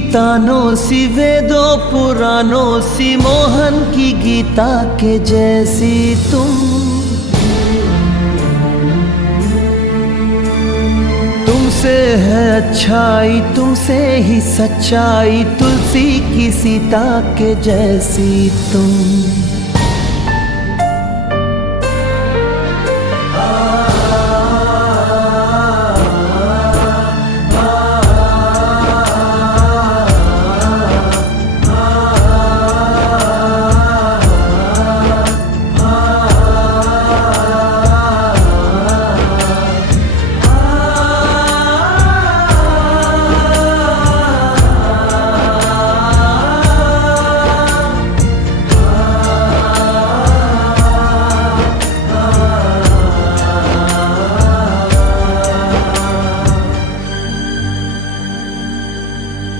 तानों सी वेदों पुराणों सी मोहन की गीता के जैसी तुमसे है अच्छाई, तुमसे ही सच्चाई, तुलसी की सीता के जैसी तुम।